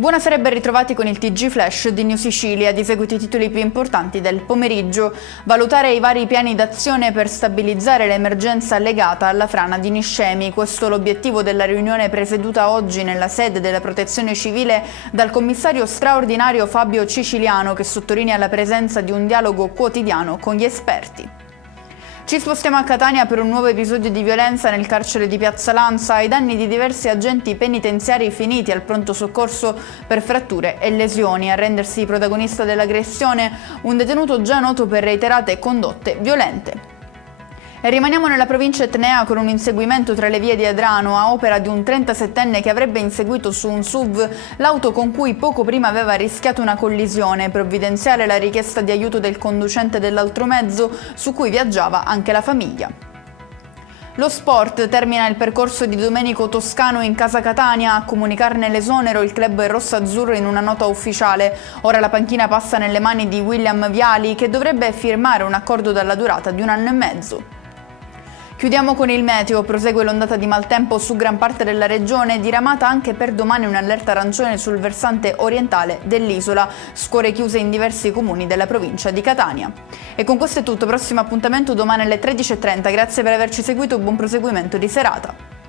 Buonasera e ben ritrovati con il TG Flash di New Sicilia. Di seguito i titoli più importanti del pomeriggio. Valutare i vari piani d'azione per stabilizzare l'emergenza legata alla frana di Niscemi. Questo è l'obiettivo della riunione presieduta oggi nella sede della Protezione Civile dal commissario straordinario Fabio Ciciliano, che sottolinea la presenza di un dialogo quotidiano con gli esperti. Ci spostiamo a Catania per un nuovo episodio di violenza nel carcere di Piazza Lanza ai danni di diversi agenti penitenziari finiti al pronto soccorso per fratture e lesioni. A rendersi protagonista dell'aggressione un detenuto già noto per reiterate condotte violente. E rimaniamo nella provincia etnea con un inseguimento tra le vie di Adrano a opera di un 37enne che avrebbe inseguito su un SUV l'auto con cui poco prima aveva rischiato una collisione. Provvidenziale la richiesta di aiuto del conducente dell'altro mezzo su cui viaggiava anche la famiglia. Lo sport termina il percorso di Domenico Toscano in casa Catania. A comunicarne l'esonero il club rosso-azzurro in una nota ufficiale. Ora la panchina passa nelle mani di William Viali, che dovrebbe firmare un accordo dalla durata di 1 anno e mezzo. Chiudiamo con il meteo. Prosegue l'ondata di maltempo su gran parte della regione, diramata anche per domani un'allerta arancione sul versante orientale dell'isola, scuole chiuse in diversi comuni della provincia di Catania. E con questo è tutto, prossimo appuntamento domani alle 13:30. Grazie per averci seguito, buon proseguimento di serata.